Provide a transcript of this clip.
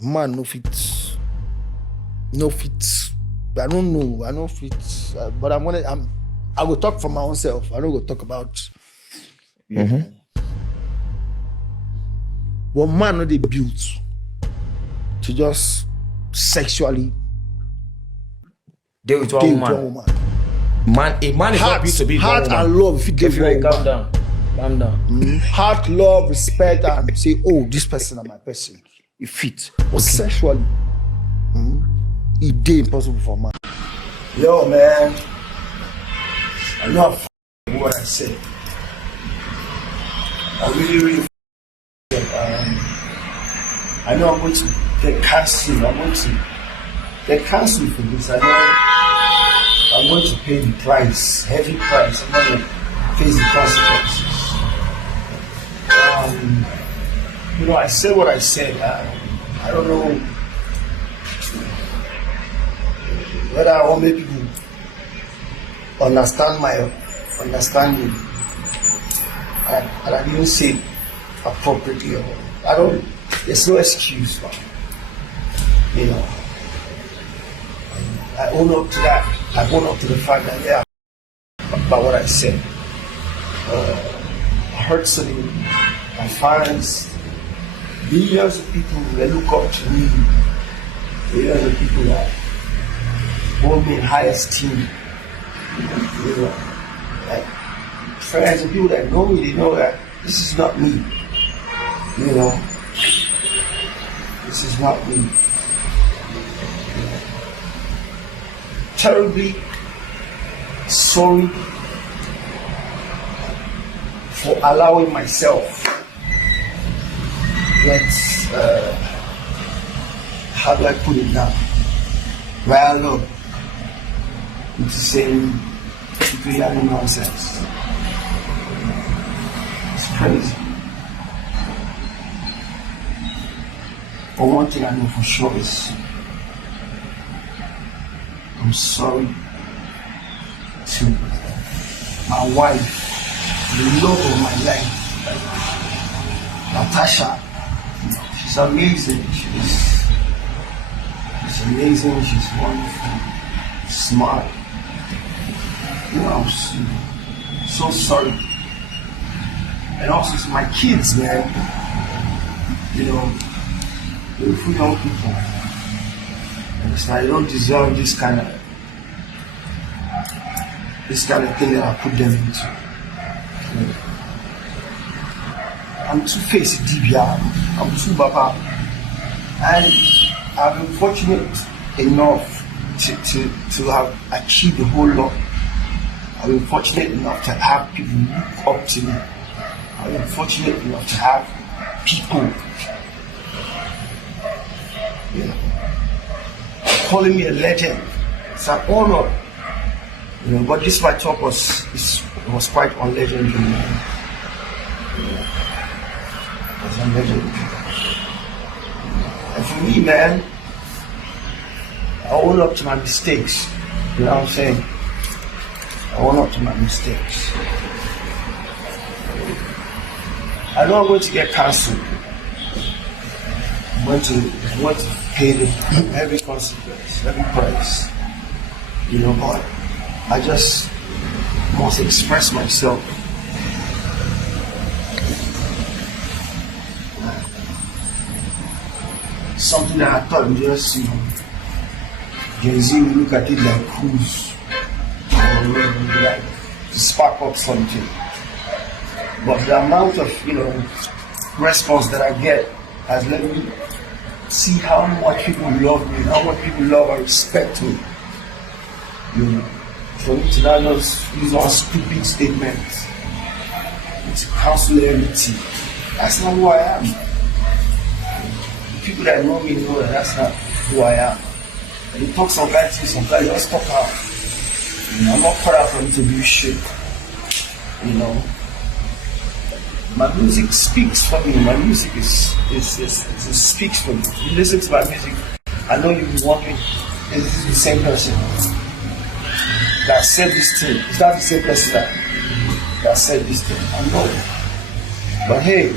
man no fit. I don't know. I don't fit. But I will talk for my own self. I don't go talk about. But man no dey built to just sexually deal with one woman. A man is not built to be one woman. Heart and love. If you calm down. Heart, love, respect, and say, oh, this person is my person. It fits. But sexually, it dey impossible for man. Yo, man, I know what I said. I really I know I'm going to get cancelled. I'm going to get cancelled for this. I know I'm going to pay the price, heavy price. I'm going to face the consequences. I said what I said. I don't know whether I want people understand my understanding, and I didn't say it appropriately. I don't. There's no excuse, man. I own up to that. I own up to the fact that about what I said. I hurt something. My fans, millions of people that look up to me, millions of people that hold me in high esteem. Like friends and people that know me, they know that this is not me. This is not me. Terribly sorry for allowing myself how do I put it now? Rile up into saying really nonsense. It's crazy. But one thing I know for sure is I'm sorry to my wife, the love of my life, Natasha. She's amazing. She's amazing. She's wonderful, smart. I'm so sorry. And also to my kids, man. Beautiful young people. And it's like, they don't deserve this kind of thing that I put them into. I'm two-faced Idibia. I'm too Baba. And I've been fortunate enough to have achieved a whole lot. I've been fortunate enough to have people look up to me. I've been fortunate enough to have people calling me a legend. It's an honor. But this my talk was quite unlegendary. It was unlegendary. And for me, man, I own up to my mistakes. You know what I'm saying? I own up to my mistakes. I know I'm going to get cancelled. I'm going to pay the heavy consequence, heavy price. But I just must express myself. Something that I thought just, Gen Z will look at it like cruise, or like to spark up something. But the amount of, response that I get has let me see how much people love me, how much people love and respect me. For me to not just use one stupid statement to cancel everything. That's not who I am. The people that know me know that that's not who I am. And you talk some guys to some guys, just talk out. I'm not cut out for interview shit. My music speaks for me. My music speaks for me. You listen to my music, I know you'll be wondering, is this the same person that said this thing? Is that the same person that said this thing? I know. But hey,